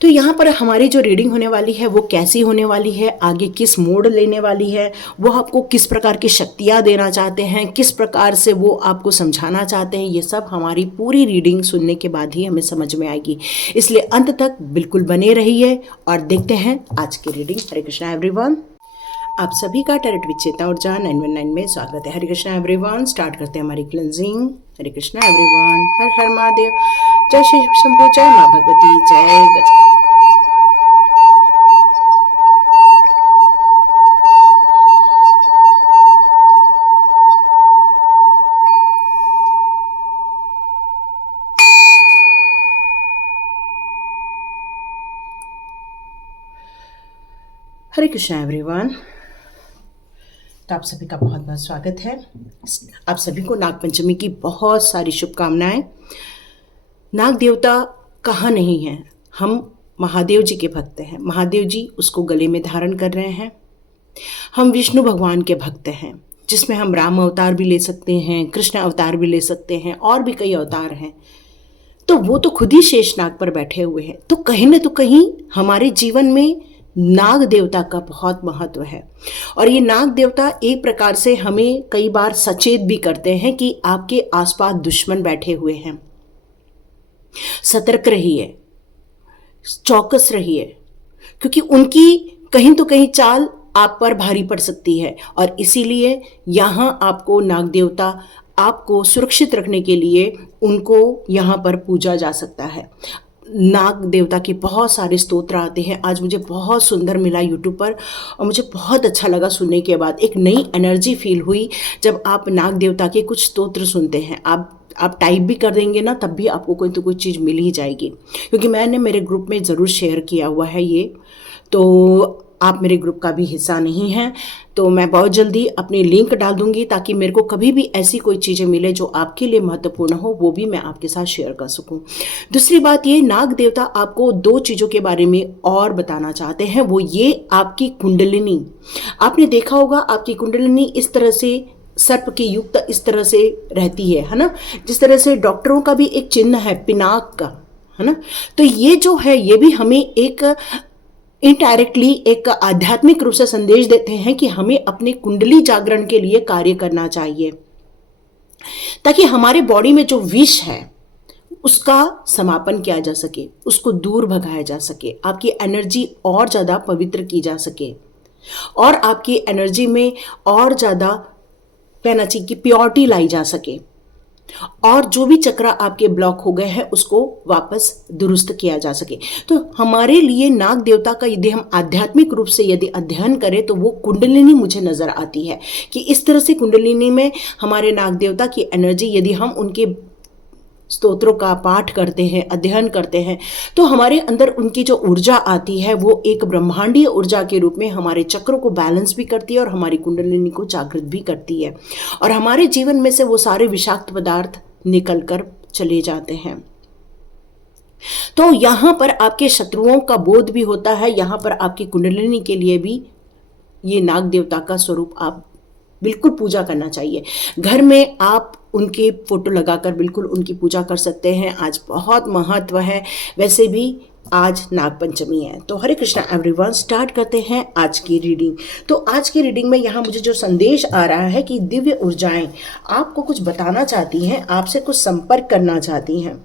तो यहाँ पर हमारी जो रीडिंग होने वाली है वो कैसी होने वाली है, आगे किस मोड़ लेने वाली है, वो आपको किस प्रकार की शक्तियाँ देना चाहते हैं, किस प्रकार से वो आपको समझाना चाहते हैं, ये सब हमारी पूरी रीडिंग सुनने के बाद ही हमें समझ में आएगी। इसलिए अंत तक बिल्कुल बने रहिए और देखते हैं आज की रीडिंग। हरे कृष्णा एवरीवन, आप सभी का टैरोट विद चेतना ऊर्जा 919 में स्वागत है। हरे कृष्णा एवरीवन, स्टार्ट करते हैं हमारी क्लेंजिंग। हरे कृष्णा एवरीवन, हर हर महादेव, जय श्री शंभू, जय माँ भगवती, जय गज। हरे कृष्णा एवरीवन, तो आप सभी का बहुत बहुत स्वागत है। आप सभी को नागपंचमी की बहुत सारी शुभकामनाएं। नाग देवता कहाँ नहीं है, हम महादेव जी के भक्त हैं। महादेव जी उसको गले में धारण कर रहे हैं। हम विष्णु भगवान के भक्त हैं, जिसमें हम राम अवतार भी ले सकते हैं, कृष्ण अवतार भी ले सकते हैं, और भी कई अवतार हैं। तो वो तो खुद ही शेषनाग पर बैठे हुए हैं। तो कहीं ना तो कहीं हमारे जीवन में नाग देवता का बहुत महत्व है। और ये नाग देवता एक प्रकार से हमें कई बार सचेत भी करते हैं कि आपके आसपास दुश्मन बैठे हुए हैं, सतर्क रहिए, चौकस रहिए, क्योंकि उनकी कहीं तो कहीं चाल आप पर भारी पड़ सकती है। और इसीलिए यहाँ आपको नाग देवता आपको सुरक्षित रखने के लिए उनको यहाँ पर पूजा जा सकता है। नाग देवता के बहुत सारे स्तोत्र आते हैं। आज मुझे बहुत सुंदर मिला यूट्यूब पर और मुझे बहुत अच्छा लगा सुनने के बाद। एक नई एनर्जी फील हुई जब आप नाग देवता के कुछ स्तोत्र सुनते हैं। आप टाइप भी कर देंगे ना, तब भी आपको कोई तो कोई चीज़ मिल ही जाएगी, क्योंकि मैंने मेरे ग्रुप में ज़रूर शेयर किया हुआ है ये। तो आप मेरे ग्रुप का भी हिस्सा नहीं हैं, तो मैं बहुत जल्दी अपनी लिंक डाल दूंगी, ताकि मेरे को कभी भी ऐसी कोई चीज़ें मिले जो आपके लिए महत्वपूर्ण हो, वो भी मैं आपके साथ शेयर कर सकूं। दूसरी बात ये, नाग देवता आपको दो चीज़ों के बारे में और बताना चाहते हैं। वो ये, आपकी कुंडलिनी। आपने देखा होगा आपकी कुंडलिनी इस तरह से सर्प की युक्त इस तरह से रहती है ना, जिस तरह से डॉक्टरों का भी एक चिन्ह है पिनाक का, है ना। तो ये जो है, ये भी हमें एक इनडायरेक्टली एक आध्यात्मिक रूप से संदेश देते हैं कि हमें अपने कुंडली जागरण के लिए कार्य करना चाहिए, ताकि हमारे बॉडी में जो विष है उसका समापन किया जा सके, उसको दूर भगाया जा सके, आपकी एनर्जी और ज़्यादा पवित्र की जा सके, और आपकी एनर्जी में और ज़्यादा कहना चाहिए कि प्योरिटी लाई जा सके, और जो भी चक्र आपके ब्लॉक हो गए हैं उसको वापस दुरुस्त किया जा सके। तो हमारे लिए नाग देवता का यदि हम आध्यात्मिक रूप से यदि अध्ययन करें, तो वो कुंडलिनी मुझे नजर आती है कि इस तरह से कुंडलिनी में हमारे नाग देवता की एनर्जी, यदि हम उनके स्तोत्रों का पाठ करते हैं, अध्ययन करते हैं, तो हमारे अंदर उनकी जो ऊर्जा आती है वो एक ब्रह्मांडीय ऊर्जा के रूप में हमारे चक्रों को बैलेंस भी करती है और हमारी कुंडलिनी को जागृत भी करती है, और हमारे जीवन में से वो सारे विषाक्त पदार्थ निकल कर चले जाते हैं। तो यहाँ पर आपके शत्रुओं का बोध भी होता है। यहाँ पर आपकी कुंडलिनी के लिए भी ये नाग देवता का स्वरूप आप बिल्कुल पूजा करना चाहिए। घर में आप उनके फोटो लगाकर बिल्कुल उनकी पूजा कर सकते हैं। आज बहुत महत्व है, वैसे भी आज नागपंचमी है। तो हरे कृष्णा एवरीवन, स्टार्ट करते हैं आज की रीडिंग। तो आज की रीडिंग में यहाँ मुझे जो संदेश आ रहा है कि दिव्य ऊर्जाएं आपको कुछ बताना चाहती हैं, आपसे कुछ संपर्क करना चाहती हैं।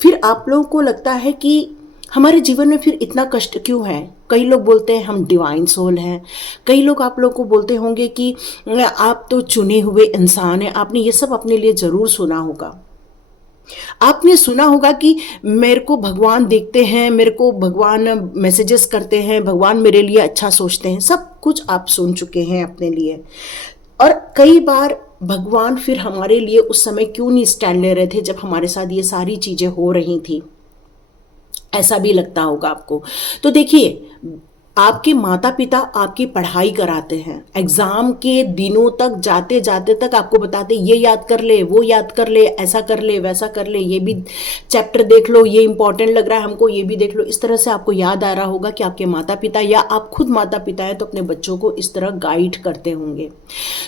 फिर आप लोगों को लगता है कि हमारे जीवन में फिर इतना कष्ट क्यों है। कई लोग बोलते हैं हम डिवाइन सोल हैं, कई लोग आप लोग को बोलते होंगे कि आप तो चुने हुए इंसान हैं। आपने ये सब अपने लिए ज़रूर सुना होगा। आपने सुना होगा कि मेरे को भगवान देखते हैं, मेरे को भगवान मैसेजेस करते हैं, भगवान मेरे लिए अच्छा सोचते हैं। सब कुछ आप सुन चुके हैं अपने लिए। और कई बार भगवान फिर हमारे लिए उस समय क्यों नहीं स्टैंड ले रहे थे जब हमारे साथ ये सारी चीज़ें हो रही थी, ऐसा भी लगता होगा आपको। तो देखिए, आपके माता पिता आपकी पढ़ाई कराते हैं, एग्जाम के दिनों तक जाते जाते तक आपको बताते ये याद कर ले, वो याद कर ले, ऐसा कर ले, वैसा कर ले, ये भी चैप्टर देख लो, ये इंपॉर्टेंट लग रहा है हमको, ये भी देख लो। इस तरह से आपको याद आ रहा होगा कि आपके माता पिता या आप खुद माता पिता हैं तो अपने बच्चों को इस तरह गाइड करते होंगे।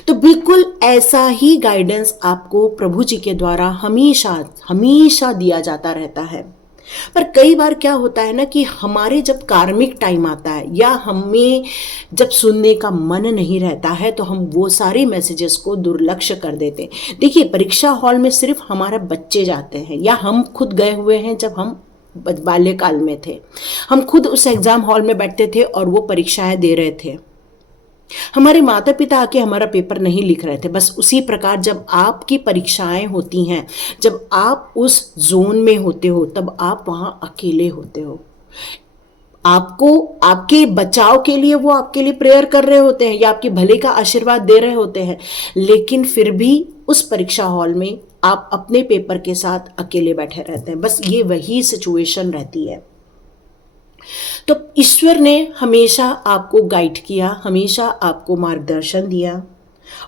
तो बिल्कुल ऐसा ही गाइडेंस आपको प्रभु जी के द्वारा हमेशा हमेशा दिया जाता रहता है। पर कई बार क्या होता है ना कि हमारे जब कार्मिक टाइम आता है या हमें जब सुनने का मन नहीं रहता है तो हम वो सारे मैसेजेस को दुर्लक्ष्य कर देते हैं। देखिए, परीक्षा हॉल में सिर्फ हमारे बच्चे जाते हैं या हम खुद गए हुए हैं। जब हम बाल्यकाल में थे, हम खुद उस एग्जाम हॉल में बैठते थे और वो परीक्षाएं दे रहे थे। हमारे माता पिता आके हमारा पेपर नहीं लिख रहे थे। बस उसी प्रकार जब आपकी परीक्षाएं होती हैं, जब आप उस जोन में होते हो, तब आप वहां अकेले होते हो। आपको आपके बचाव के लिए वो आपके लिए प्रेयर कर रहे होते हैं या आपके भले का आशीर्वाद दे रहे होते हैं, लेकिन फिर भी उस परीक्षा हॉल में आप अपने पेपर के साथ अकेले बैठे रहते हैं। बस ये वही सिचुएशन रहती है। तो ईश्वर ने हमेशा आपको गाइड किया, हमेशा आपको मार्गदर्शन दिया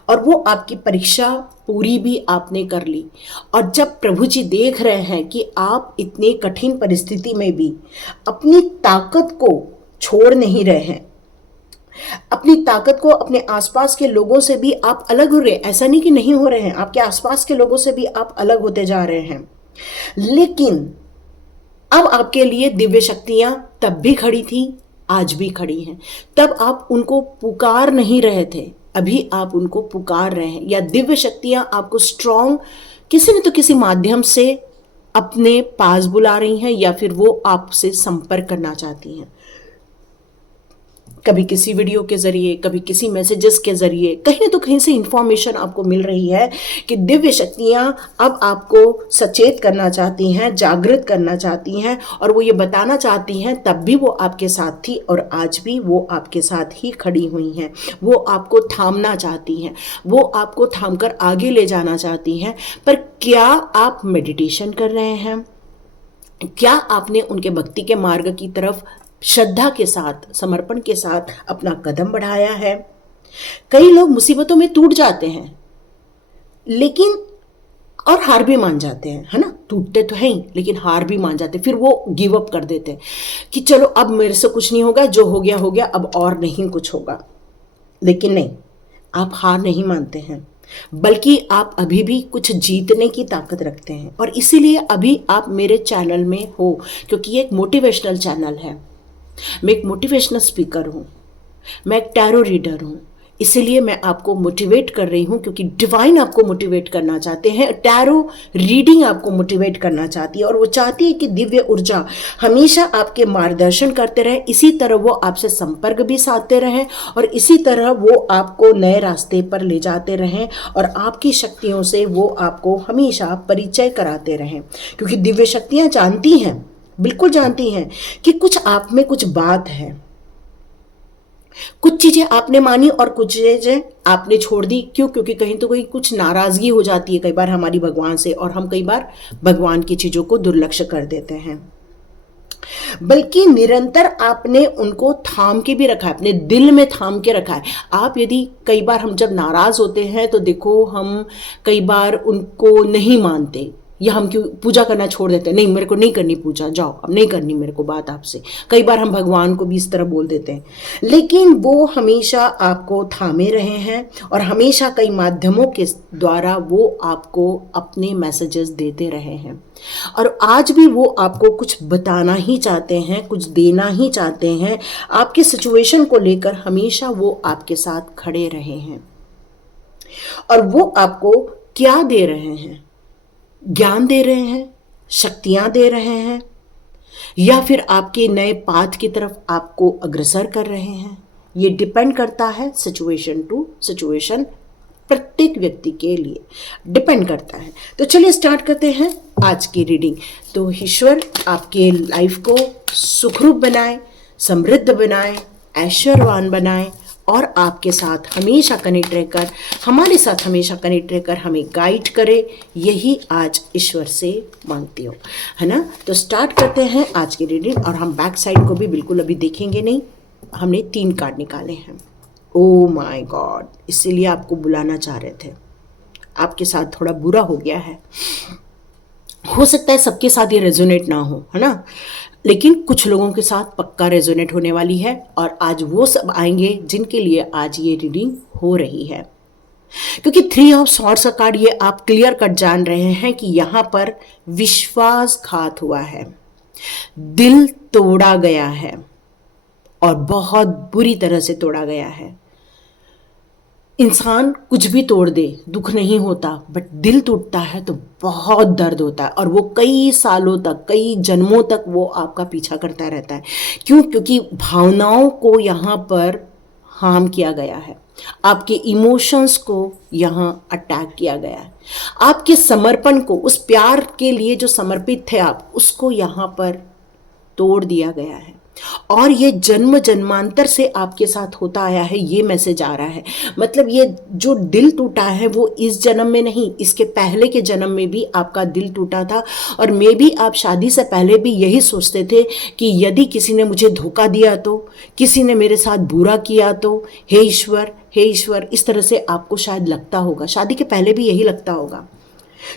और वो आपकी परीक्षा पूरी भी आपने कर ली। और जब प्रभु जी देख रहे हैं कि आप इतनी कठिन परिस्थिति में भी अपनी ताकत को छोड़ नहीं रहे हैं, अपनी ताकत को अपने आसपास के लोगों से भी आप अलग हो रहे हैं, ऐसा नहीं कि नहीं हो रहे हैं, आपके आसपास के लोगों से भी आप अलग होते जा रहे हैं, लेकिन अब आपके लिए दिव्य शक्तियां तब भी खड़ी थी, आज भी खड़ी हैं। तब आप उनको पुकार नहीं रहे थे, अभी आप उनको पुकार रहे हैं, या दिव्य शक्तियां आपको स्ट्रॉन्ग किसी न तो किसी माध्यम से अपने पास बुला रही हैं या फिर वो आपसे संपर्क करना चाहती हैं। कभी किसी वीडियो के जरिए, कभी किसी मैसेजेस के जरिए, कहीं तो कहीं से इंफॉर्मेशन आपको मिल रही है कि दिव्य शक्तियां अब आपको सचेत करना चाहती हैं, जागृत करना चाहती हैं, और वो ये बताना चाहती हैं तब भी वो आपके साथ थी और आज भी वो आपके साथ ही खड़ी हुई हैं। वो आपको थामना चाहती हैं, वो आपको थामकर आगे ले जाना चाहती हैं। पर क्या आप मेडिटेशन कर रहे हैं? क्या आपने उनके भक्ति के मार्ग की तरफ श्रद्धा के साथ, समर्पण के साथ अपना कदम बढ़ाया है? कई लोग मुसीबतों में टूट जाते हैं, लेकिन और हार भी मान जाते हैं, है ना? टूटते तो हैं ही, लेकिन हार भी मान जाते हैं। फिर वो गिव अप कर देते हैं कि चलो अब मेरे से कुछ नहीं होगा, जो हो गया हो गया, अब और नहीं कुछ होगा। लेकिन नहीं, आप हार नहीं मानते हैं, बल्कि आप अभी भी कुछ जीतने की ताकत रखते हैं। और इसीलिए अभी आप मेरे चैनल में हो, क्योंकि ये एक मोटिवेशनल चैनल है। मैं एक मोटिवेशनल स्पीकर हूँ, मैं एक टैरो रीडर हूँ, इसीलिए मैं आपको मोटिवेट कर रही हूँ, क्योंकि डिवाइन आपको मोटिवेट करना चाहते हैं। टैरो रीडिंग आपको मोटिवेट करना चाहती है और वो चाहती है कि दिव्य ऊर्जा हमेशा आपके मार्गदर्शन करते रहे, इसी तरह वो आपसे संपर्क भी साधते रहें और इसी तरह वो आपको नए रास्ते पर ले जाते रहें और आपकी शक्तियों से वो आपको हमेशा परिचय कराते रहें। क्योंकि दिव्य शक्तियाँ जानती हैं, बिल्कुल जानती हैं कि कुछ आप में कुछ बात है। कुछ चीजें आपने मानी और कुछ चीजें आपने छोड़ दी। क्यों? क्योंकि कहीं तो कहीं कुछ नाराजगी हो जाती है कई बार हमारी भगवान से, और हम कई बार भगवान की चीजों को दुर्लक्ष्य कर देते हैं। बल्कि निरंतर आपने उनको थाम के भी रखा है, अपने दिल में थाम के रखा है। आप यदि कई बार हम जब नाराज होते हैं तो देखो, हम कई बार उनको नहीं मानते या हम क्यों पूजा करना छोड़ देते हैं, नहीं मेरे को नहीं करनी पूजा, जाओ अब नहीं करनी मेरे को बात आपसे। कई बार हम भगवान को भी इस तरह बोल देते हैं, लेकिन वो हमेशा आपको थामे रहे हैं और हमेशा कई माध्यमों के द्वारा वो आपको अपने मैसेजेस देते रहे हैं। और आज भी वो आपको कुछ बताना ही चाहते हैं, कुछ देना ही चाहते हैं। आपके सिचुएशन को लेकर हमेशा वो आपके साथ खड़े रहे हैं। और वो आपको क्या दे रहे हैं? ज्ञान दे रहे हैं, शक्तियां दे रहे हैं, या फिर आपके नए पाथ की तरफ आपको अग्रसर कर रहे हैं? ये डिपेंड करता है सिचुएशन टू सिचुएशन, प्रत्येक व्यक्ति के लिए डिपेंड करता है। तो चलिए स्टार्ट करते हैं आज की रीडिंग। तो ईश्वर आपके लाइफ को सुखरूप बनाए, समृद्ध बनाए, ऐश्वर्यवान बनाए और आपके साथ हमेशा कनेक्ट रहकर, हमारे साथ हमेशा कनेक्ट रहकर हमें गाइड करे, यही आज ईश्वर से मांगती हूँ, है ना? तो स्टार्ट करते हैं आज की रीडिंग। और हम बैक साइड को भी बिल्कुल अभी देखेंगे नहीं, हमने 3 कार्ड निकाले हैं। ओ माय गॉड, इसीलिए आपको बुलाना चाह रहे थे, आपके साथ थोड़ा बुरा हो गया है। हो सकता है सबके साथ ये रेजोनेट ना हो, है ना, लेकिन कुछ लोगों के साथ पक्का रेजोनेट होने वाली है। और आज वो सब आएंगे जिनके लिए आज ये रीडिंग हो रही है, क्योंकि 3 ऑफ सॉर्ड्स का कार्ड ये आप क्लियर कट जान रहे हैं कि यहाँ पर विश्वासघात हुआ है। दिल तोड़ा गया है और बहुत बुरी तरह से तोड़ा गया है। इंसान कुछ भी तोड़ दे दुख नहीं होता, बट दिल टूटता है तो बहुत दर्द होता है, और वो कई सालों तक, कई जन्मों तक वो आपका पीछा करता रहता है। क्यों? क्योंकि भावनाओं को यहाँ पर हार्म किया गया है, आपके इमोशंस को यहाँ अटैक किया गया है, आपके समर्पण को, उस प्यार के लिए जो समर्पित थे आप, उसको यहाँ पर तोड़ दिया गया है। और ये जन्म जन्मांतर से आपके साथ होता आया है, ये मैसेज आ रहा है। मतलब ये जो दिल टूटा है वो इस जन्म में नहीं, इसके पहले के जन्म में भी आपका दिल टूटा था। और मे भी आप शादी से पहले भी यही सोचते थे कि यदि किसी ने मुझे धोखा दिया तो, किसी ने मेरे साथ बुरा किया तो, हे ईश्वर, हे ईश्वर, इस तरह से आपको शायद लगता होगा। शादी के पहले भी यही लगता होगा,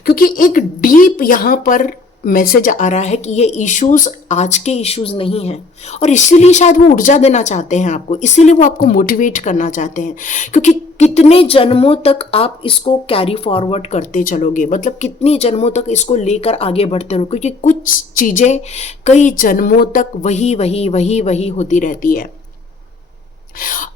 क्योंकि एक डीप यहाँ पर मैसेज आ रहा है कि ये इश्यूज आज के इश्यूज नहीं हैं, और इसीलिए शायद वो ऊर्जा देना चाहते हैं आपको, इसीलिए वो आपको मोटिवेट करना चाहते हैं। क्योंकि कितने जन्मों तक आप इसको कैरी फॉरवर्ड करते चलोगे, मतलब कितने जन्मों तक इसको लेकर आगे बढ़ते रहो, क्योंकि कुछ चीज़ें कई जन्मों तक वही वही वही वही होती रहती है।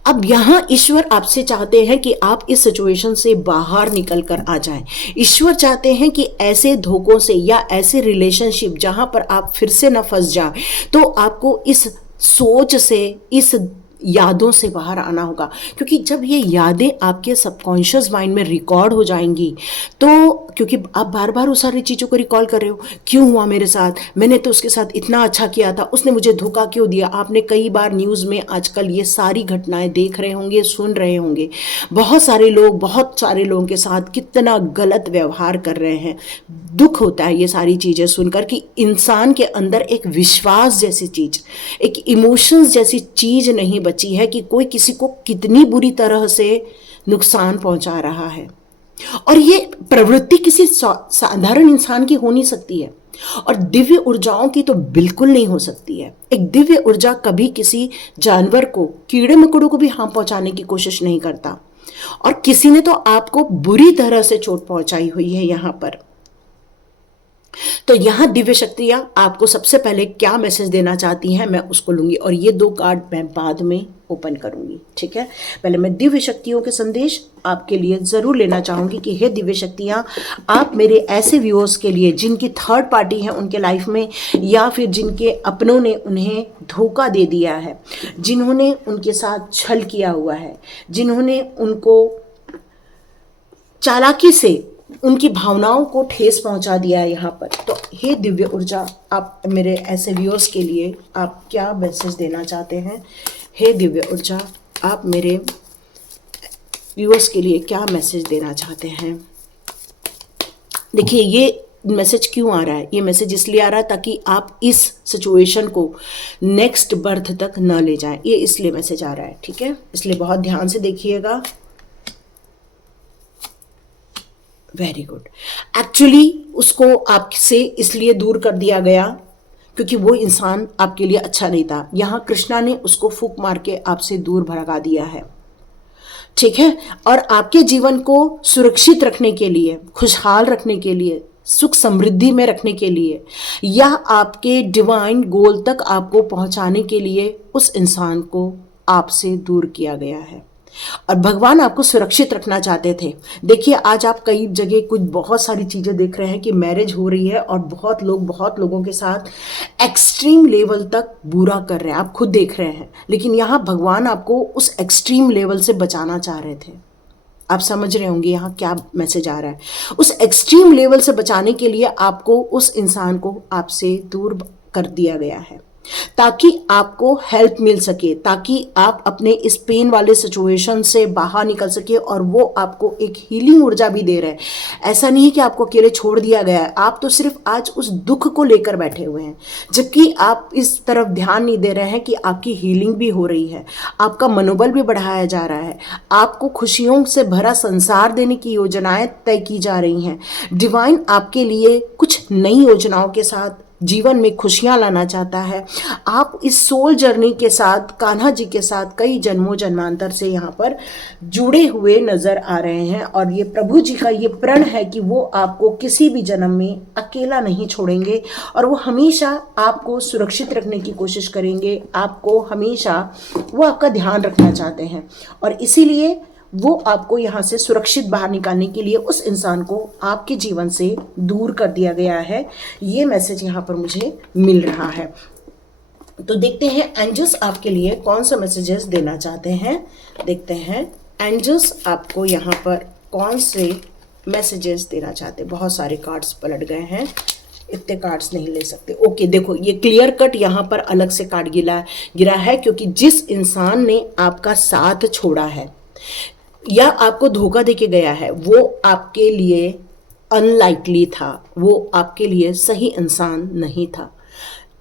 अब यहाँ ईश्वर आपसे चाहते हैं कि आप इस सिचुएशन से बाहर निकल कर आ जाएं। ईश्वर चाहते हैं कि ऐसे धोखों से या ऐसे रिलेशनशिप जहां पर आप फिर से न फंस जाएं, तो आपको इस सोच से, इस यादों से बाहर आना होगा। क्योंकि जब ये यादें आपके सबकॉन्शियस माइंड में रिकॉर्ड हो जाएंगी, तो क्योंकि आप बार बार उस सारी चीज़ों को रिकॉल कर रहे हो, क्यों हुआ मेरे साथ, मैंने तो उसके साथ इतना अच्छा किया था, उसने मुझे धोखा क्यों दिया। आपने कई बार न्यूज़ में आजकल ये सारी घटनाएं देख रहे होंगे, सुन रहे होंगे, बहुत सारे लोगों के साथ कितना गलत व्यवहार कर रहे हैं। दुख होता है ये सारी चीज़ें सुनकर कि इंसान के अंदर एक विश्वास जैसी चीज़, एक इमोशंस जैसी चीज़ नहीं बची है कि कोई किसी को कितनी बुरी तरह से नुकसान पहुंचा रहा है। और ये प्रवृत्ति किसी साधारण इंसान की हो नहीं सकती है, और दिव्य ऊर्जाओं की तो बिल्कुल नहीं हो सकती है। एक दिव्य ऊर्जा कभी किसी जानवर को, कीड़े मकोड़ों को भी हार्म पहुंचाने की कोशिश नहीं करता, और किसी ने तो आपको बुरी तरह से चोट पहुंचाई हुई है यहाँ पर। तो यहां दिव्य शक्तियां आपको सबसे पहले क्या मैसेज देना चाहती हैं, मैं उसको लूंगी, और ये 2 कार्ड मैं बाद में ओपन करूंगी। ठीक है, पहले मैं दिव्य शक्तियों के संदेश आपके लिए जरूर लेना चाहूंगी कि हे दिव्य शक्तियां, आप मेरे ऐसे व्यूअर्स के लिए जिनकी थर्ड पार्टी है उनके लाइफ में, या फिर जिनके अपनों ने उन्हें धोखा दे दिया है, जिन्होंने उनके साथ छल किया हुआ है, जिन्होंने उनको चालाकी से उनकी भावनाओं को ठेस पहुंचा दिया है यहाँ पर, तो हे दिव्य ऊर्जा, आप मेरे ऐसे व्यूअर्स के लिए आप क्या मैसेज देना चाहते हैं। हे दिव्य ऊर्जा, आप मेरे व्यूअर्स के लिए क्या मैसेज देना चाहते हैं। देखिए ये मैसेज क्यों आ रहा है, ये मैसेज इसलिए आ रहा है ताकि आप इस सिचुएशन को नेक्स्ट बर्थ तक न ले जाएं, ये इसलिए मैसेज आ रहा है। ठीक है, इसलिए बहुत ध्यान से देखिएगा। Very good. एक्चुअली उसको आपसे इसलिए दूर कर दिया गया क्योंकि वो इंसान आपके लिए अच्छा नहीं था। यहाँ कृष्णा ने उसको फूंक मार के आपसे दूर भगा दिया है। ठीक है, और आपके जीवन को सुरक्षित रखने के लिए, खुशहाल रखने के लिए, सुख समृद्धि में रखने के लिए, या आपके डिवाइन गोल तक आपको पहुंचाने के लिए उस इंसान को आपसे दूर किया गया है, और भगवान आपको सुरक्षित रखना चाहते थे। देखिए आज आप कई जगह कुछ बहुत सारी चीज़ें देख रहे हैं कि मैरिज हो रही है और बहुत लोगों के साथ एक्सट्रीम लेवल तक बुरा कर रहे हैं, आप खुद देख रहे हैं। लेकिन यहाँ भगवान आपको उस एक्सट्रीम लेवल से बचाना चाह रहे थे। आप समझ रहे होंगे यहाँ क्या मैसेज आ रहा है। उस एक्सट्रीम लेवल से बचाने के लिए आपको उस इंसान को आपसे दूर कर दिया गया है, ताकि आपको हेल्प मिल सके, ताकि आप अपने इस पेन वाले सिचुएशन से बाहर निकल सके, और वो आपको एक हीलिंग ऊर्जा भी दे रहे हैं। ऐसा नहीं है कि आपको अकेले छोड़ दिया गया है, आप तो सिर्फ आज उस दुख को लेकर बैठे हुए हैं, जबकि आप इस तरफ ध्यान नहीं दे रहे हैं कि आपकी हीलिंग भी हो रही है, आपका मनोबल भी बढ़ाया जा रहा है, आपको खुशियों से भरा संसार देने की योजनाएं तय की जा रही हैं। डिवाइन आपके लिए कुछ नई योजनाओं के साथ जीवन में खुशियां लाना चाहता है। आप इस सोल जर्नी के साथ, कान्हा जी के साथ कई जन्मों जन्मांतर से यहाँ पर जुड़े हुए नजर आ रहे हैं, और ये प्रभु जी का ये प्रण है कि वो आपको किसी भी जन्म में अकेला नहीं छोड़ेंगे, और वो हमेशा आपको सुरक्षित रखने की कोशिश करेंगे। आपको हमेशा वो आपका ध्यान रखना चाहते हैं, और इसीलिए वो आपको यहाँ से सुरक्षित बाहर निकालने के लिए उस इंसान को आपके जीवन से दूर कर दिया गया है। ये मैसेज यहाँ पर मुझे मिल रहा है। तो देखते हैं एंजल्स आपके लिए कौन सा मैसेजेस देना चाहते हैं। देखते हैं एंजल्स आपको यहाँ पर कौन से मैसेजेस देना चाहते हैं। बहुत सारे कार्ड्स पलट गए हैं, इतने कार्ड्स नहीं ले सकते। ओके, देखो ये क्लियर कट यहाँ पर अलग से कार्ड गिरा है, क्योंकि जिस इंसान ने आपका साथ छोड़ा है या आपको धोखा देके गया है, वो आपके लिए अनलाइकली था, वो आपके लिए सही इंसान नहीं था,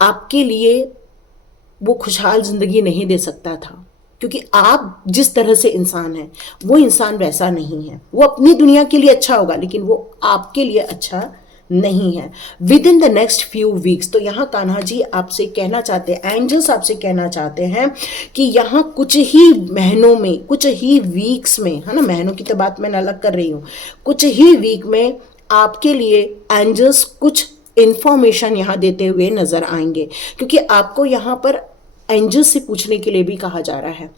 आपके लिए वो खुशहाल जिंदगी नहीं दे सकता था, क्योंकि आप जिस तरह से इंसान हैं वो इंसान वैसा नहीं है। वो अपनी दुनिया के लिए अच्छा होगा, लेकिन वो आपके लिए अच्छा नहीं है। With in the next few weeks, तो यहाँ कान्हा जी आपसे कहना चाहते हैं, एंजल्स आपसे कहना चाहते हैं कि यहाँ कुछ ही महीनों में, कुछ ही वीक्स में, है ना, महीनों की तो बात मैं अलग कर रही हूँ, कुछ ही वीक में आपके लिए एंजल्स कुछ इंफॉर्मेशन यहाँ देते हुए नजर आएंगे, क्योंकि आपको यहाँ पर एंजल्स से पूछने के लिए भी कहा जा रहा है।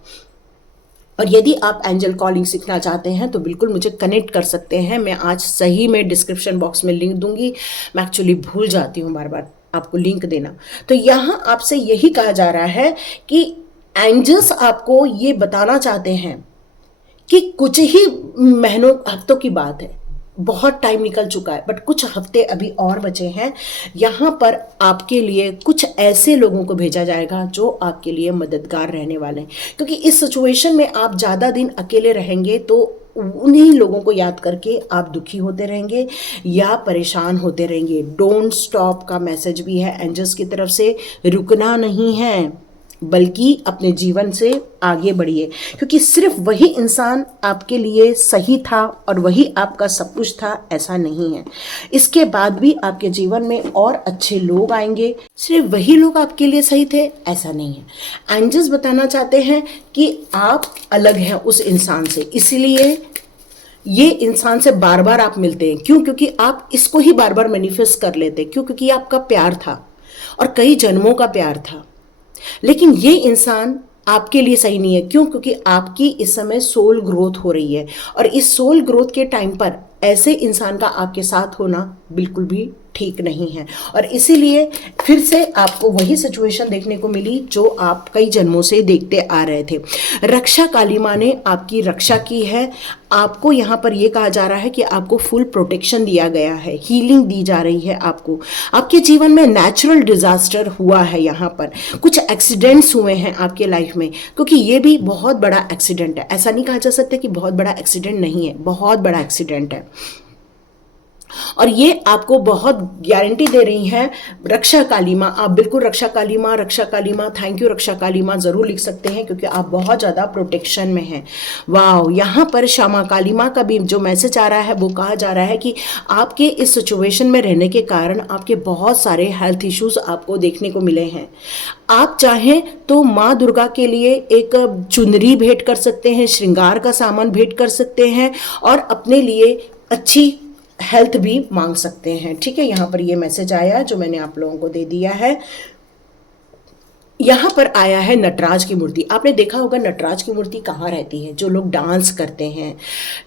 और यदि आप एंजल कॉलिंग सीखना चाहते हैं तो बिल्कुल मुझे कनेक्ट कर सकते हैं। मैं आज सही में डिस्क्रिप्शन बॉक्स में लिंक दूंगी, मैं एक्चुअली भूल जाती हूँ बार बार आपको लिंक देना। तो यहाँ आपसे यही कहा जा रहा है कि एंजल्स आपको ये बताना चाहते हैं कि कुछ ही महीनों, हफ्तों की बात है, बहुत टाइम निकल चुका है, बट कुछ हफ्ते अभी और बचे हैं। यहाँ पर आपके लिए कुछ ऐसे लोगों को भेजा जाएगा जो आपके लिए मददगार रहने वाले हैं, क्योंकि इस सिचुएशन में आप ज़्यादा दिन अकेले रहेंगे तो उन्हीं लोगों को याद करके आप दुखी होते रहेंगे या परेशान होते रहेंगे। डोंट स्टॉप का मैसेज भी है एंजल्स की तरफ से, रुकना नहीं है बल्कि अपने जीवन से आगे बढ़िए, क्योंकि सिर्फ वही इंसान आपके लिए सही था और वही आपका सब कुछ था, ऐसा नहीं है। इसके बाद भी आपके जीवन में और अच्छे लोग आएंगे, सिर्फ वही लोग आपके लिए सही थे, ऐसा नहीं है। एंजल्स बताना चाहते हैं कि आप अलग हैं उस इंसान से, इसलिए ये इंसान से बार बार आप मिलते हैं। क्यों? क्योंकि आप इसको ही बार बार मैनिफेस्ट कर लेते। क्यों? क्योंकि ये आपका प्यार था और कई जन्मों का प्यार था, लेकिन ये इंसान आपके लिए सही नहीं है। क्यों? क्योंकि आपकी इस समय सोल ग्रोथ हो रही है, और इस सोल ग्रोथ के टाइम पर ऐसे इंसान का आपके साथ होना बिल्कुल भी ठीक नहीं है, और इसीलिए फिर से आपको वही सिचुएशन देखने को मिली जो आप कई जन्मों से देखते आ रहे थे। रक्षा काली माँ ने आपकी रक्षा की है। आपको यहाँ पर यह कहा जा रहा है कि आपको फुल प्रोटेक्शन दिया गया है, हीलिंग दी जा रही है आपको। आपके जीवन में नेचुरल डिजास्टर हुआ है, यहाँ पर कुछ एक्सीडेंट्स हुए हैं आपके लाइफ में, क्योंकि ये भी बहुत बड़ा एक्सीडेंट है। ऐसा नहीं कहा जा सकता कि बहुत बड़ा एक्सीडेंट नहीं है, बहुत बड़ा एक्सीडेंट है, और ये आपको बहुत गारंटी दे रही हैं रक्षा काली माँ। आप बिल्कुल रक्षा काली माँ, रक्षा काली माँ, थैंक यू रक्षा काली माँ जरूर लिख सकते हैं, क्योंकि आप बहुत ज़्यादा प्रोटेक्शन में हैं। वाह, यहाँ पर श्यामा काली माँ का भी जो मैसेज आ रहा है वो कहा जा रहा है कि आपके इस सिचुएशन में रहने के कारण आपके बहुत सारे हेल्थ इश्यूज आपको देखने को मिले हैं। आप चाहें तो माँ दुर्गा के लिए एक चुनरी भेंट कर सकते हैं, श्रृंगार का सामान भेंट कर सकते हैं, और अपने लिए अच्छी हेल्थ भी मांग सकते हैं। ठीक है, यहाँ पर ये मैसेज आया जो मैंने आप लोगों को दे दिया है। यहाँ पर आया है नटराज की मूर्ति। आपने देखा होगा नटराज की मूर्ति कहाँ रहती है। जो लोग डांस करते हैं,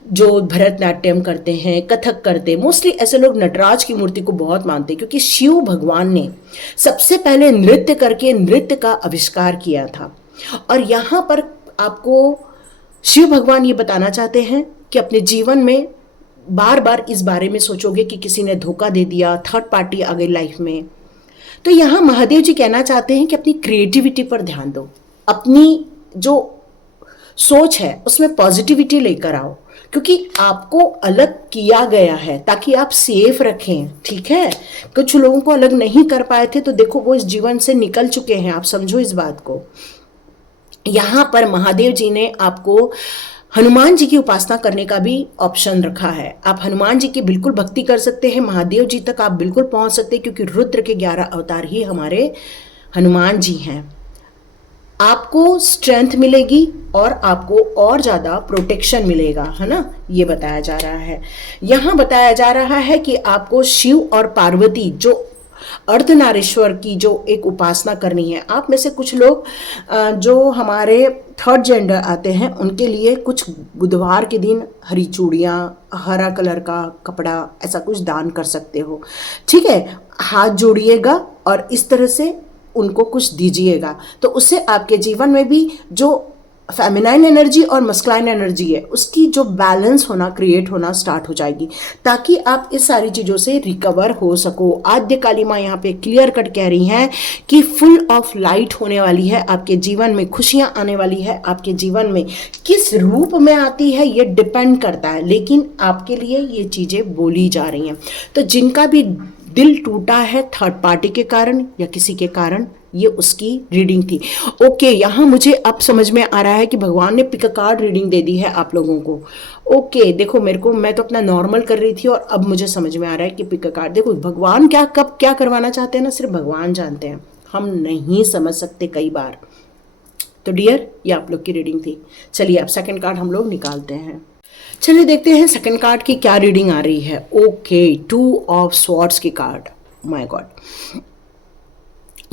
जो भरतनाट्यम करते हैं, कथक करते हैं, मोस्टली ऐसे लोग नटराज की मूर्ति को बहुत मानते हैं, क्योंकि शिव भगवान ने सबसे पहले नृत्य करके नृत्य का आविष्कार किया था। और यहाँ पर आपको शिव भगवान ये बताना चाहते हैं कि अपने जीवन में बार बार इस बारे में सोचोगे कि किसी ने धोखा दे दिया, थर्ड पार्टी आ गई लाइफ में, तो यहाँ महादेव जी कहना चाहते हैं कि अपनी क्रिएटिविटी पर ध्यान दो, अपनी जो सोच है उसमें पॉजिटिविटी लेकर आओ, क्योंकि आपको अलग किया गया है ताकि आप सेफ रखें। ठीक है, कुछ लोगों को अलग नहीं कर पाए थे, तो देखो वो इस जीवन से निकल चुके हैं, आप समझो इस बात को। यहाँ पर महादेव जी ने आपको हनुमान जी की उपासना करने का भी ऑप्शन रखा है। आप हनुमान जी की बिल्कुल भक्ति कर सकते हैं, महादेव जी तक आप बिल्कुल पहुंच सकते हैं, क्योंकि रुद्र के 11 अवतार ही हमारे हनुमान जी हैं। आपको स्ट्रेंथ मिलेगी और आपको और ज़्यादा प्रोटेक्शन मिलेगा, है ना, ये बताया जा रहा है। यहाँ बताया जा रहा है कि आपको शिव और पार्वती जो अर्धनारीश्वर की जो एक उपासना करनी है। आप में से कुछ लोग जो हमारे थर्ड जेंडर आते हैं उनके लिए कुछ बुधवार के दिन हरी चूड़ियाँ, हरा कलर का कपड़ा, ऐसा कुछ दान कर सकते हो, ठीक है। हाथ जोड़िएगा और इस तरह से उनको कुछ दीजिएगा, तो उससे आपके जीवन में भी जो फेमिनाइन एनर्जी और मस्कुलाइन एनर्जी है उसकी जो बैलेंस होना, क्रिएट होना स्टार्ट हो जाएगी, ताकि आप इस सारी चीज़ों से रिकवर हो सको। आद्य काली माँ यहाँ पे क्लियर कट कह रही हैं कि फुल ऑफ लाइट होने वाली है आपके जीवन में, खुशियाँ आने वाली है आपके जीवन में। किस रूप में आती है ये डिपेंड करता है, लेकिन आपके लिए ये चीज़ें बोली जा रही हैं। तो जिनका भी दिल टूटा है थर्ड पार्टी के कारण या किसी के कारण, ये उसकी रीडिंग थी। ओके, यहाँ मुझे अब समझ में आ रहा है कि भगवान ने पिक अ कार्ड रीडिंग दे दी है आप लोगों को। ओके, देखो मेरे को, मैं तो अपना नॉर्मल कर रही थी और अब मुझे समझ में आ रहा है कि पिक अ कार्ड। देखो भगवान क्या कब क्या करवाना चाहते हैं ना, सिर्फ भगवान जानते हैं, हम नहीं समझ सकते कई बार। तो डियर, ये आप लोग की रीडिंग थी। चलिए अब सेकेंड कार्ड हम लोग निकालते हैं। चलिए देखते हैं सेकंड कार्ड की क्या रीडिंग आ रही है। ओके, 2 ऑफ स्वॉर्ड्स की कार्ड। माय गॉड,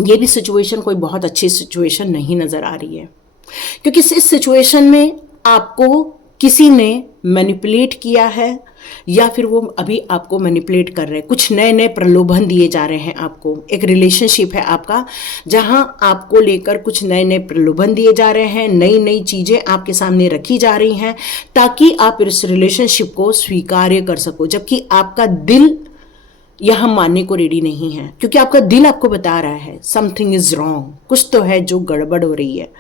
ये भी सिचुएशन कोई बहुत अच्छी सिचुएशन नहीं नज़र आ रही है, क्योंकि इस सिचुएशन में आपको किसी ने मैनिपुलेट किया है या फिर वो अभी आपको मैनिपुलेट कर रहे हैं। कुछ नए नए प्रलोभन दिए जा रहे हैं आपको। एक रिलेशनशिप है आपका जहां आपको लेकर कुछ नए नए प्रलोभन दिए जा रहे हैं, नई नई चीज़ें आपके सामने रखी जा रही हैं ताकि आप इस रिलेशनशिप को स्वीकार्य कर सको, जबकि आपका दिल यह मानने को रेडी नहीं है, क्योंकि आपका दिल आपको बता रहा है समथिंग इज रॉन्ग, कुछ तो है जो गड़बड़ हो रही है।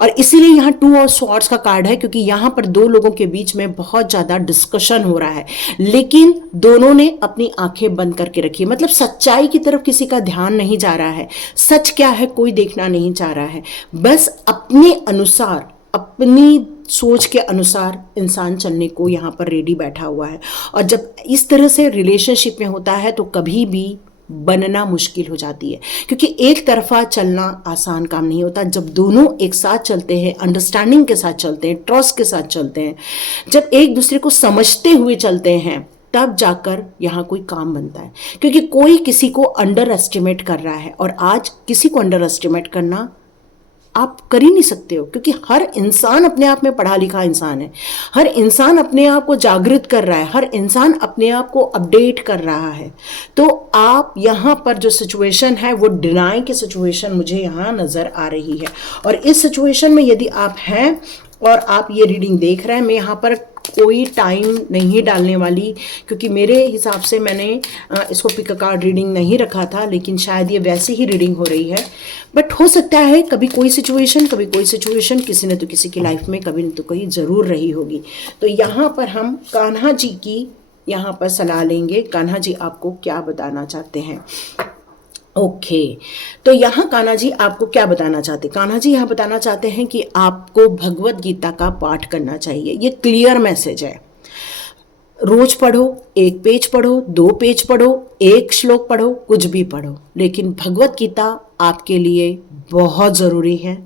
और इसीलिए यहाँ 2 ऑफ स्वॉर्ड्स का कार्ड है, क्योंकि यहाँ पर दो लोगों के बीच में बहुत ज़्यादा डिस्कशन हो रहा है, लेकिन दोनों ने अपनी आंखें बंद करके रखी है। मतलब सच्चाई की तरफ किसी का ध्यान नहीं जा रहा है, सच क्या है कोई देखना नहीं चाह रहा है, बस अपने अनुसार, अपनी सोच के अनुसार इंसान चलने को यहाँ पर रेडी बैठा हुआ है। और जब इस तरह से रिलेशनशिप में होता है तो कभी भी बनना मुश्किल हो जाती है, क्योंकि एक तरफा चलना आसान काम नहीं होता। जब दोनों एक साथ चलते हैं, अंडरस्टैंडिंग के साथ चलते हैं, ट्रस्ट के साथ चलते हैं, जब एक दूसरे को समझते हुए चलते हैं, तब जाकर यहाँ कोई काम बनता है। क्योंकि कोई किसी को अंडर एस्टिमेट कर रहा है, और आज किसी को अंडर एस्टिमेट करना आप कर ही नहीं सकते हो, क्योंकि हर इंसान अपने आप में पढ़ा लिखा इंसान है, हर इंसान अपने आप को जागृत कर रहा है, हर इंसान अपने आप को अपडेट कर रहा है। तो आप यहाँ पर जो सिचुएशन है वो डिनाई की सिचुएशन मुझे यहाँ नज़र आ रही है। और इस सिचुएशन में यदि आप हैं और आप ये रीडिंग देख रहे हैं, मैं यहाँ पर कोई टाइम नहीं डालने वाली, क्योंकि मेरे हिसाब से मैंने इसको पिक अ कार्ड रीडिंग नहीं रखा था, लेकिन शायद ये वैसी ही रीडिंग हो रही है। बट हो सकता है कभी कोई सिचुएशन, कभी कोई सिचुएशन, किसी न तो किसी की लाइफ में कभी न तो कहीं ज़रूर रही होगी। तो यहाँ पर हम कान्हा जी की यहाँ पर सलाह लेंगे। कान्हा जी आपको क्या बताना चाहते हैं? ओके, तो यहाँ कान्हा जी आपको क्या बताना चाहते हैं? कान्हा जी यहाँ बताना चाहते हैं कि आपको भगवत गीता का पाठ करना चाहिए। ये क्लियर मैसेज है। रोज पढ़ो, 1 पेज पढ़ो, 2 पेज पढ़ो, 1 श्लोक पढ़ो, कुछ भी पढ़ो, लेकिन भगवत गीता आपके लिए बहुत ज़रूरी है।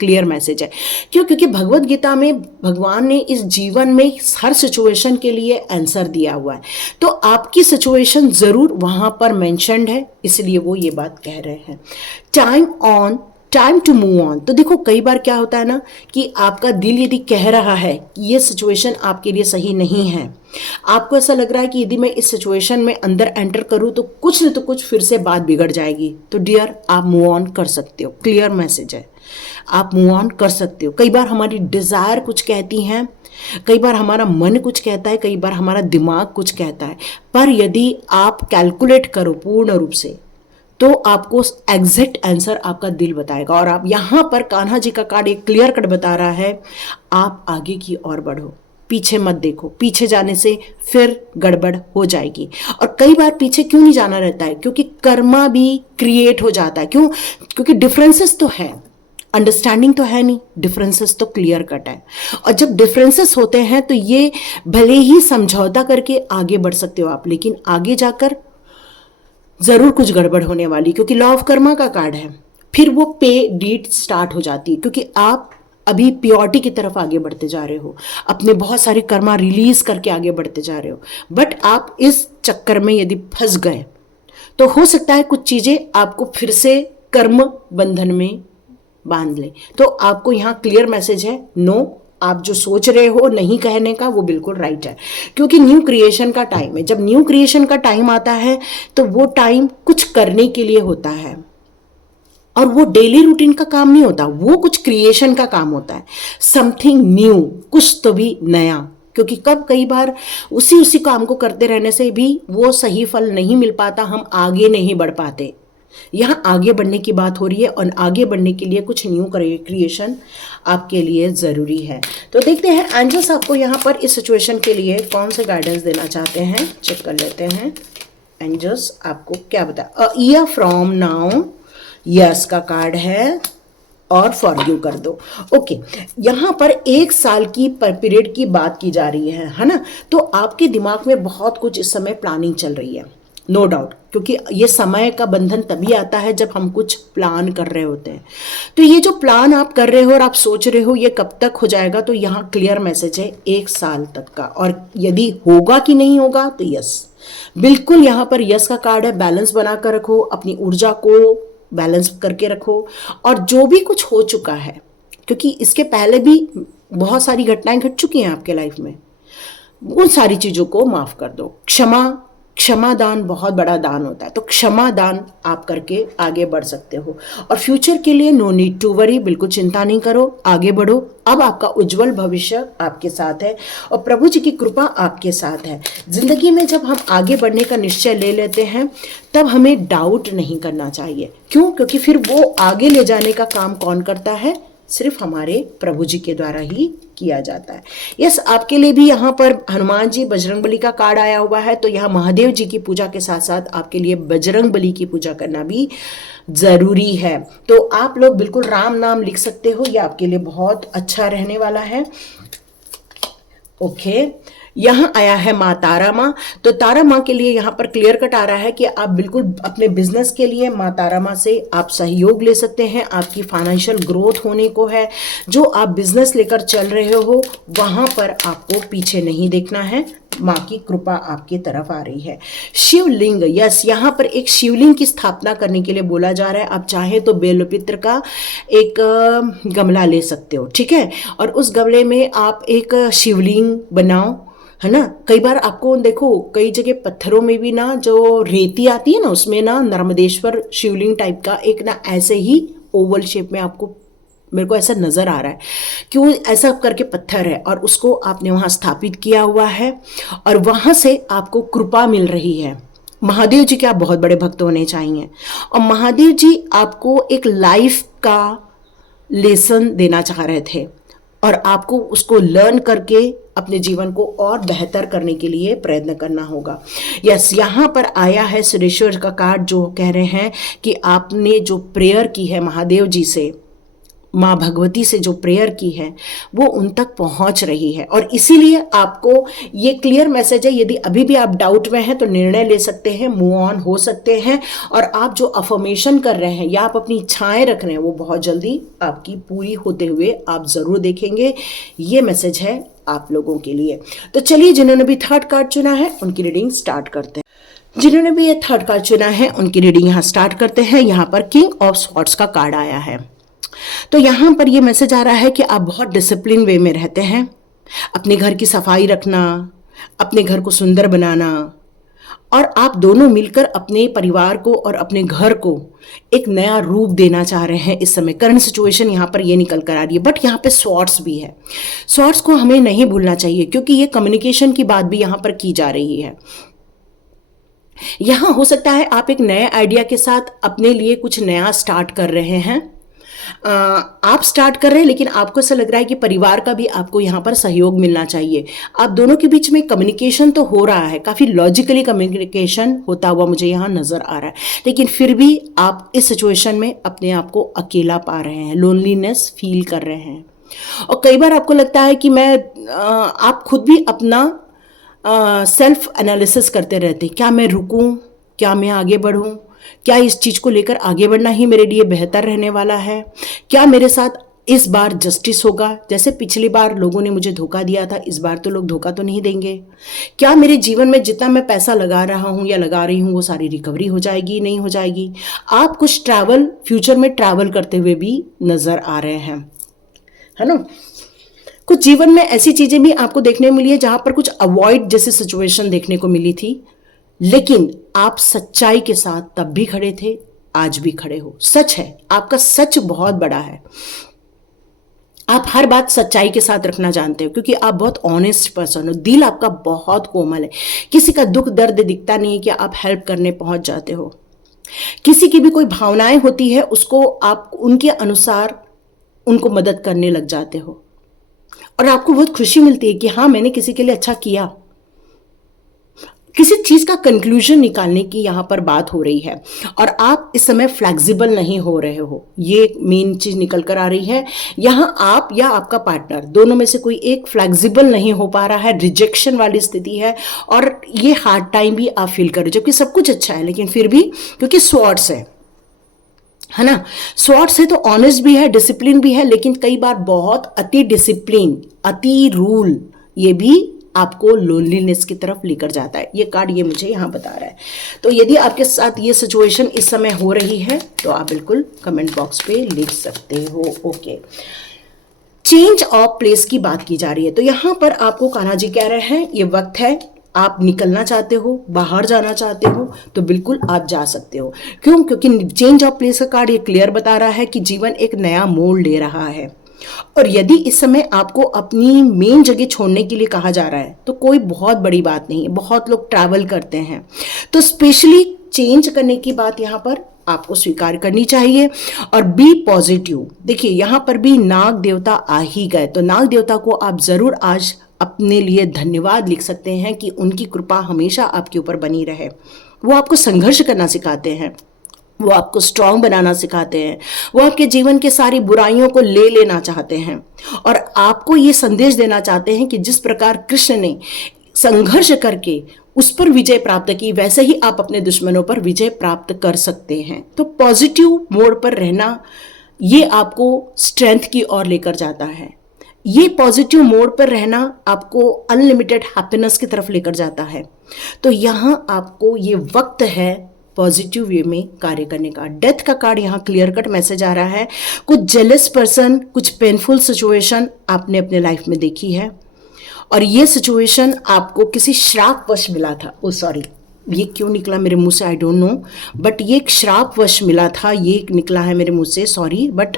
क्लियर मैसेज है। क्यों? क्योंकि भगवत गीता में भगवान ने इस जीवन में हर सिचुएशन के लिए आंसर दिया हुआ है, तो आपकी सिचुएशन ज़रूर वहाँ पर मेंशन्ड है, इसलिए वो ये बात कह रहे हैं। Time to move on. तो देखो कई बार क्या होता है ना कि आपका दिल यदि कह रहा है कि ये सिचुएशन आपके लिए सही नहीं है, आपको ऐसा लग रहा है कि यदि मैं इस सिचुएशन में अंदर एंटर करूं तो कुछ न तो कुछ फिर से बात बिगड़ जाएगी, तो डियर आप मूव ऑन कर सकते हो। क्लियर मैसेज है, आप मूव ऑन कर सकते हो। कई बार हमारी डिज़ायर कुछ कहती हैं, कई बार हमारा मन कुछ कहता है, कई बार हमारा दिमाग कुछ कहता है, पर यदि आप कैलकुलेट करो पूर्ण रूप से तो आपको एग्जैक्ट आंसर आपका दिल बताएगा। और आप यहाँ पर कान्हा जी का कार्ड एक क्लियर कट बता रहा है, आप आगे की ओर बढ़ो, पीछे मत देखो। पीछे जाने से फिर गड़बड़ हो जाएगी। और कई बार पीछे क्यों नहीं जाना रहता है? क्योंकि कर्मा भी क्रिएट हो जाता है। क्यों? क्योंकि डिफरेंसेस तो है। अंडरस्टैंडिंग तो है नहीं, डिफरेंसेस तो क्लियर कट है। और जब डिफरेंसेस होते हैं तो ये भले ही समझौता करके आगे बढ़ सकते हो आप, लेकिन आगे जाकर जरूर कुछ गड़बड़ होने वाली, क्योंकि लॉ ऑफ कर्मा का कार्ड है। फिर वो पे डीड स्टार्ट हो जाती है, क्योंकि आप अभी प्योरिटी की तरफ आगे बढ़ते जा रहे हो, अपने बहुत सारे कर्मा रिलीज करके आगे बढ़ते जा रहे हो। बट आप इस चक्कर में यदि फंस गए तो हो सकता है कुछ चीजें आपको फिर से कर्म बंधन में बांध ले। तो आपको यहाँ क्लियर मैसेज है, नो, आप जो सोच रहे हो नहीं कहने का, वो बिल्कुल राइट है, क्योंकि न्यू क्रिएशन का टाइम है। जब न्यू क्रिएशन का टाइम आता है तो वो टाइम कुछ करने के लिए होता है, और वो डेली रूटीन का काम नहीं होता, वो कुछ क्रिएशन का काम होता है। समथिंग न्यू, कुछ तो भी नया, क्योंकि कई बार उसी काम को करते रहने से भी वो सही फल नहीं मिल पाता, हम आगे नहीं बढ़ पाते। यहाँ आगे बढ़ने की बात हो रही है, और आगे बढ़ने के लिए कुछ न्यू क्रिएशन आपके लिए ज़रूरी है। तो देखते हैं एंजल्स आपको यहाँ पर इस सिचुएशन के लिए कौन से गाइडेंस देना चाहते हैं, चेक कर लेते हैं। एंजल्स आपको क्या बता, a year from now, yes का कार्ड है, और फॉरगिव कर दो। ओके, यहाँ पर 1 साल की पीरियड की बात की जा रही है ना। तो आपके दिमाग में बहुत कुछ इस समय प्लानिंग चल रही है, नो डाउट, क्योंकि ये समय का बंधन तभी आता है जब हम कुछ प्लान कर रहे होते हैं। तो ये जो प्लान आप कर रहे हो और आप सोच रहे हो ये कब तक हो जाएगा, तो यहाँ क्लियर मैसेज है 1 साल तक का। और यदि होगा कि नहीं होगा तो यस, बिल्कुल यहाँ पर यस का कार्ड है। बैलेंस बना कर रखो, अपनी ऊर्जा को बैलेंस करके रखो, और जो भी कुछ हो चुका है, क्योंकि इसके पहले भी बहुत सारी घटनाएं घट चुकी हैं आपके लाइफ में, उन सारी चीज़ों को माफ़ कर दो। क्षमा दान बहुत बड़ा दान होता है, तो क्षमा दान आप करके आगे बढ़ सकते हो। और फ्यूचर के लिए नो नीड टू वरी, बिल्कुल चिंता नहीं करो, आगे बढ़ो। अब आपका उज्जवल भविष्य आपके साथ है, और प्रभु जी की कृपा आपके साथ है। जिंदगी में जब हम आगे बढ़ने का निश्चय ले लेते हैं तब हमें डाउट नहीं करना चाहिए। क्यों? क्योंकि फिर वो आगे ले जाने का काम कौन करता है? सिर्फ हमारे प्रभु जी के द्वारा ही किया जाता है। यस, आपके लिए भी यहाँ पर हनुमान जी, बजरंगबली का कार्ड आया हुआ है। तो यहाँ महादेव जी की पूजा के साथ साथ आपके लिए बजरंगबली की पूजा करना भी जरूरी है। तो आप लोग बिल्कुल राम नाम लिख सकते हो, ये आपके लिए बहुत अच्छा रहने वाला है। ओके, यहाँ आया है माँ तारा माँ। तो तारा माँ के लिए यहाँ पर क्लियर कट आ रहा है कि आप बिल्कुल अपने बिजनेस के लिए माँ तारा माँ से आप सहयोग ले सकते हैं। आपकी फाइनेंशियल ग्रोथ होने को है। जो आप बिजनेस लेकर चल रहे हो वहां पर आपको पीछे नहीं देखना है, माँ की कृपा आपकी तरफ आ रही है। शिवलिंग, यस, यहाँ पर एक शिवलिंग की स्थापना करने के लिए बोला जा रहा है। आप चाहे तो बेलपत्र का एक गमला ले सकते हो, ठीक है, और उस गमले में आप एक शिवलिंग बनाओ, है ना। कई बार आपको देखो, कई जगह पत्थरों में भी ना जो रेती आती है ना, उसमें ना नर्मदेश्वर शिवलिंग टाइप का एक ना ऐसे ही ओवल शेप में आपको, मेरे को ऐसा नज़र आ रहा है, क्यों ऐसा करके पत्थर है और उसको आपने वहाँ स्थापित किया हुआ है, और वहाँ से आपको कृपा मिल रही है। महादेव जी के आप बहुत बड़े भक्त होने चाहिए, और महादेव जी आपको एक लाइफ का लेसन देना चाह रहे थे, और आपको उसको लर्न करके अपने जीवन को और बेहतर करने के लिए प्रयत्न करना होगा। यस, यहाँ पर आया है सुरेश्वर का कार्ड, जो कह रहे हैं कि आपने जो प्रेयर की है महादेव जी से, माँ भगवती से जो प्रेयर की है वो उन तक पहुंच रही है, और इसीलिए आपको ये क्लियर मैसेज है। यदि अभी भी आप डाउट में हैं तो निर्णय ले सकते हैं, मूव ऑन हो सकते हैं, और आप जो अफर्मेशन कर रहे हैं या आप अपनी इच्छाएं रख रहे हैं वो बहुत जल्दी आपकी पूरी होते हुए आप जरूर देखेंगे। ये मैसेज है आप लोगों के लिए। तो चलिए, जिन्होंने भी थर्ड कार्ड चुना है उनकी रीडिंग स्टार्ट करते हैं। जिन्होंने भी ये थर्ड कार्ड चुना है उनकी रीडिंग यहाँ स्टार्ट करते हैं। यहाँ पर किंग ऑफ स्वॉर्ड्स का कार्ड आया है। तो यहाँ पर ये मैसेज आ रहा है कि आप बहुत डिसिप्लिन वे में रहते हैं। अपने घर की सफाई रखना, अपने घर को सुंदर बनाना, और आप दोनों मिलकर अपने परिवार को और अपने घर को एक नया रूप देना चाह रहे हैं। इस समय करंट सिचुएशन यहाँ पर ये निकल कर आ रही है, बट यहाँ पे स्वॉर्ड्स भी है। स्वॉर्ड्स को हमें नहीं भूलना चाहिए, क्योंकि ये कम्युनिकेशन की बात भी यहाँ पर की जा रही है। यहाँ हो सकता है आप एक नए आइडिया के साथ अपने लिए कुछ नया स्टार्ट कर रहे हैं। आप स्टार्ट कर रहे हैं, लेकिन आपको ऐसा लग रहा है कि परिवार का भी आपको यहाँ पर सहयोग मिलना चाहिए। आप दोनों के बीच में कम्युनिकेशन तो हो रहा है, काफ़ी लॉजिकली कम्युनिकेशन होता हुआ मुझे यहाँ नज़र आ रहा है, लेकिन फिर भी आप इस सिचुएशन में अपने आप को अकेला पा रहे हैं, लोनलीनेस फील कर रहे हैं। और कई बार आपको लगता है कि आप खुद भी अपना सेल्फ एनालिसिस करते रहते हैं, क्या मैं रुकूं, क्या मैं आगे बढ़ूं, क्या इस चीज़ को लेकर आगे बढ़ना ही मेरे लिए बेहतर रहने वाला है, क्या मेरे साथ इस बार जस्टिस होगा, जैसे पिछली बार लोगों ने मुझे धोखा दिया था, इस बार तो लोग धोखा तो नहीं देंगे, क्या मेरे जीवन में जितना मैं पैसा लगा रहा हूँ या लगा रही हूँ वो सारी रिकवरी हो जाएगी, नहीं हो जाएगी। आप कुछ फ्यूचर में ट्रैवल करते हुए भी नज़र आ रहे हैं, है ना। कुछ जीवन में ऐसी चीज़ें भी आपको देखने मिली है जहाँ पर कुछ अवॉइड जैसी सिचुएशन देखने को मिली थी, लेकिन आप सच्चाई के साथ तब भी खड़े थे, आज भी खड़े हो। सच है, आपका सच बहुत बड़ा है। आप हर बात सच्चाई के साथ रखना जानते हो, क्योंकि आप बहुत ऑनेस्ट पर्सन हो, दिल आपका बहुत कोमल है, किसी का दुख दर्द दिखता नहीं है कि आप हेल्प करने पहुंच जाते हो। किसी की भी कोई भावनाएं होती है, उसको आप उनके अनुसार उनको मदद करने लग जाते हो, और आपको बहुत खुशी मिलती है कि हाँ, मैंने किसी के लिए अच्छा किया। किसी चीज़ का कंक्लूजन निकालने की यहाँ पर बात हो रही है, और आप इस समय फ्लेक्सिबल नहीं हो रहे हो, ये मेन चीज़ निकल कर आ रही है। यहाँ आप या आपका पार्टनर, दोनों में से कोई एक फ्लेक्सिबल नहीं हो पा रहा है, रिजेक्शन वाली स्थिति है, और ये हार्ड टाइम भी आप फील कर रहे हो, जबकि सब कुछ अच्छा है, लेकिन फिर भी क्योंकि स्वॉर्ड्स है ना, स्वॉर्ड्स है तो ऑनेस्ट भी है, डिसिप्लिन भी है, लेकिन कई बार बहुत अति डिसिप्लिन, अति रूल, ये भी आपको लोनलीनेस की तरफ लेकर जाता है। ये कार्ड ये मुझे यहाँ बता रहा है। तो यदि आपके साथ ये सिचुएशन इस समय हो रही है तो आप बिल्कुल कमेंट बॉक्स पे लिख सकते हो। ओके, चेंज ऑफ प्लेस की बात की जा रही है, तो यहाँ पर आपको कान्हा जी कह रहे हैं ये वक्त है, आप निकलना चाहते हो, बाहर जाना चाहते हो तो बिल्कुल आप जा सकते हो। क्यों? क्योंकि चेंज ऑफ प्लेस का कार्ड ये क्लियर बता रहा है कि जीवन एक नया मोड़ ले रहा है, और यदि इस समय आपको अपनी मेन जगह छोड़ने के लिए कहा जा रहा है तो कोई बहुत बड़ी बात नहीं है। बहुत लोग ट्रैवल करते हैं, तो स्पेशली चेंज करने की बात यहाँ पर आपको स्वीकार करनी चाहिए, और बी पॉजिटिव। देखिए यहाँ पर भी नाग देवता आ ही गए, तो नाग देवता को आप जरूर आज अपने लिए धन्यवाद लिख सकते हैं कि उनकी कृपा हमेशा आपके ऊपर बनी रहे। वो आपको संघर्ष करना सिखाते हैं, वो आपको स्ट्रांग बनाना सिखाते हैं, वो आपके जीवन के सारी बुराइयों को ले लेना चाहते हैं, और आपको ये संदेश देना चाहते हैं कि जिस प्रकार कृष्ण ने संघर्ष करके उस पर विजय प्राप्त की, वैसे ही आप अपने दुश्मनों पर विजय प्राप्त कर सकते हैं। तो पॉजिटिव मोड पर रहना ये आपको स्ट्रेंथ की ओर लेकर जाता है। ये पॉजिटिव मोड पर रहना आपको अनलिमिटेड हैप्पीनेस की तरफ लेकर जाता है। तो यहाँ आपको ये वक्त है पॉजिटिव वे में कार्य करने का। डेथ का कार्ड यहाँ क्लियर कट मैसेज आ रहा है। कुछ जेलस पर्सन, कुछ पेनफुल सिचुएशन आपने अपने लाइफ में देखी है, और ये सिचुएशन आपको किसी श्रापवश मिला था। ओ सॉरी, ये क्यों निकला मेरे मुंह से आई डोंट नो, बट ये एक श्रापवश मिला था, ये निकला है मेरे मुंह से, सॉरी, बट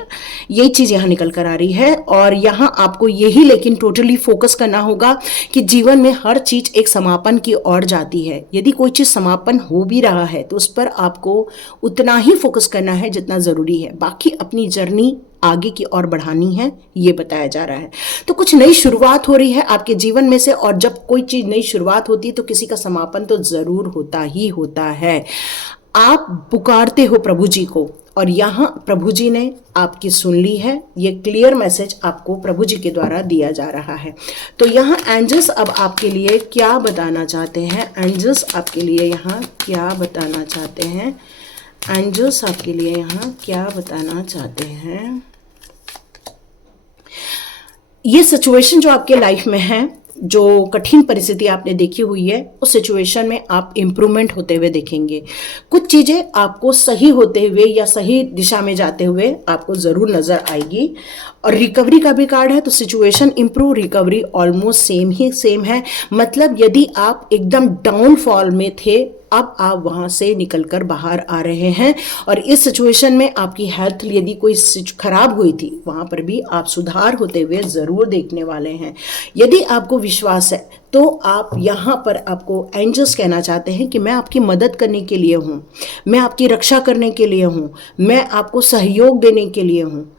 ये चीज़ यहाँ निकल कर आ रही है। और यहाँ आपको यही लेकिन टोटली फोकस करना होगा कि जीवन में हर चीज़ एक समापन की ओर जाती है। यदि कोई चीज़ समापन हो भी रहा है तो उस पर आपको उतना ही फोकस करना है जितना ज़रूरी है, बाकी अपनी जर्नी आगे की ओर बढ़ानी है, ये बताया जा रहा है। तो कुछ नई शुरुआत हो रही है आपके जीवन में से, और जब कोई चीज़ नई शुरुआत होती है तो किसी का समापन तो ज़रूर होता ही होता है। आप पुकारते हो प्रभु जी को, और यहाँ प्रभु जी ने आपकी सुन ली है। ये क्लियर मैसेज आपको प्रभु जी के द्वारा दिया जा रहा है। तो यहाँ एंजल्स अब आपके लिए क्या बताना चाहते हैं, एंजल्स आपके लिए यहाँ क्या बताना चाहते हैं, एंजल्स आपके लिए यहाँ क्या बताना चाहते हैं। ये सिचुएशन जो आपके लाइफ में है, जो कठिन परिस्थिति आपने देखी हुई है, उस सिचुएशन में आप इम्प्रूवमेंट होते हुए देखेंगे। कुछ चीज़ें आपको सही होते हुए या सही दिशा में जाते हुए आपको ज़रूर नज़र आएगी। और रिकवरी का भी कार्ड है, तो situation improve, recovery almost same है। मतलब यदि आप एकदम डाउनफॉल में थे, अब आप वहाँ से निकलकर बाहर आ रहे हैं और इस सिचुएशन में आपकी हेल्थ यदि कोई खराब हुई थी वहाँ पर भी आप सुधार होते हुए ज़रूर देखने वाले हैं। यदि आपको विश्वास है तो आप यहाँ पर आपको एंजल्स कहना चाहते हैं कि मैं आपकी मदद करने के लिए हूँ, मैं आपकी रक्षा करने के लिए हूँ, मैं आपको सहयोग देने के लिए हूँ।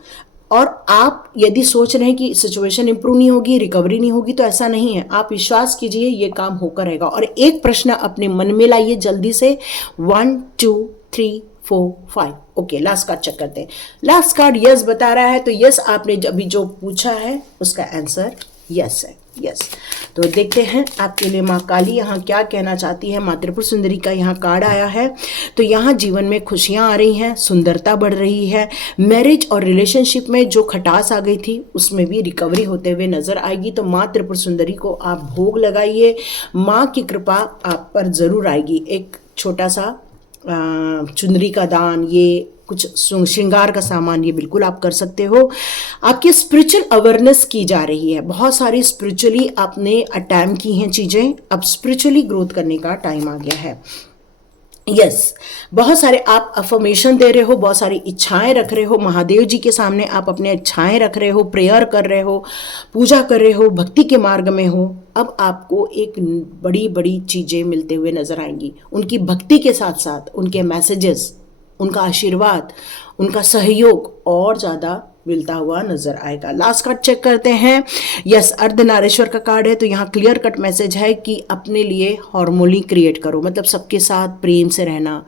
और आप यदि सोच रहे हैं कि सिचुएशन इंप्रूव नहीं होगी, रिकवरी नहीं होगी, तो ऐसा नहीं है। आप विश्वास कीजिए, ये काम होकर रहेगा। और एक प्रश्न अपने मन में लाइए जल्दी से, 1 2 3 4 5। ओके, लास्ट कार्ड चेक करते हैं। लास्ट कार्ड यस बता रहा है, तो यस आपने अभी जो पूछा है उसका आंसर यस है। यस, तो देखते हैं आपके लिए माँ काली यहाँ क्या कहना चाहती है। माँ त्रिपुर सुंदरी का यहाँ कार्ड आया है, तो यहाँ जीवन में खुशियाँ आ रही हैं, सुंदरता बढ़ रही है। मैरिज और रिलेशनशिप में जो खटास आ गई थी उसमें भी रिकवरी होते हुए नजर आएगी। तो माँ त्रिपुर सुंदरी को आप भोग लगाइए, माँ की कृपा आप पर जरूर आएगी। एक छोटा सा चुनरी का दान, ये कुछ श्रृंगार का सामान, ये बिल्कुल आप कर सकते हो। आपकी स्पिरिचुअल अवेयरनेस की जा रही है, बहुत सारी स्पिरिचुअली आपने अटैम्प्ट की हैं चीज़ें, अब स्पिरिचुअली ग्रोथ करने का टाइम आ गया है। यस, बहुत सारे आप अफर्मेशन दे रहे हो, बहुत सारी इच्छाएं रख रहे हो, महादेव जी के सामने आप अपने इच्छाएं रख रहे हो, प्रेयर कर रहे हो, पूजा कर रहे हो, भक्ति के मार्ग में हो। अब आपको एक बड़ी बड़ी चीज़ें मिलते हुए नजर आएंगी। उनकी भक्ति के साथ साथ उनके मैसेजेस, उनका आशीर्वाद, उनका सहयोग और ज़्यादा मिलता हुआ नजर आएगा। लास्ट कार्ड चेक करते हैं। यस, अर्धनारीश्वर का कार्ड है, तो यहाँ क्लियर कट मैसेज है कि अपने लिए हार्मोनी क्रिएट करो, मतलब सबके साथ प्रेम से रहना,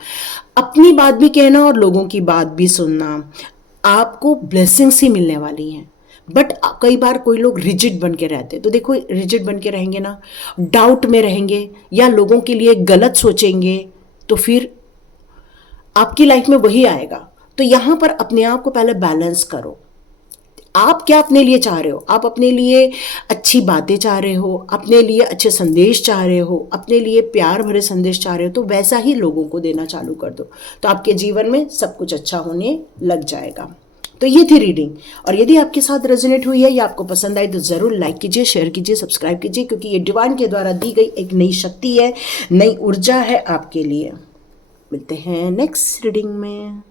अपनी बात भी कहना और लोगों की बात भी सुनना। आपको ब्लेसिंग्स ही मिलने वाली हैं। बट कई बार कोई लोग रिजिड बन के रहते हैं, तो देखो रिजिड बन के रहेंगे ना, डाउट में रहेंगे या लोगों के लिए गलत सोचेंगे, तो फिर आपकी लाइफ में वही आएगा। तो यहाँ पर अपने आप को पहले बैलेंस करो। आप क्या अपने लिए चाह रहे हो? आप अपने लिए अच्छी बातें चाह रहे हो, अपने लिए अच्छे संदेश चाह रहे हो, अपने लिए प्यार भरे संदेश चाह रहे हो, तो वैसा ही लोगों को देना चालू कर दो, तो आपके जीवन में सब कुछ अच्छा होने लग जाएगा। तो ये थी रीडिंग, और यदि आपके साथ रेजोनेट हुई है या आपको पसंद आई तो ज़रूर लाइक कीजिए, शेयर कीजिए, सब्सक्राइब कीजिए, क्योंकि ये डिवाइन के द्वारा दी गई एक नई शक्ति है, नई ऊर्जा है आपके लिए। मिलते हैं नेक्स्ट रीडिंग में।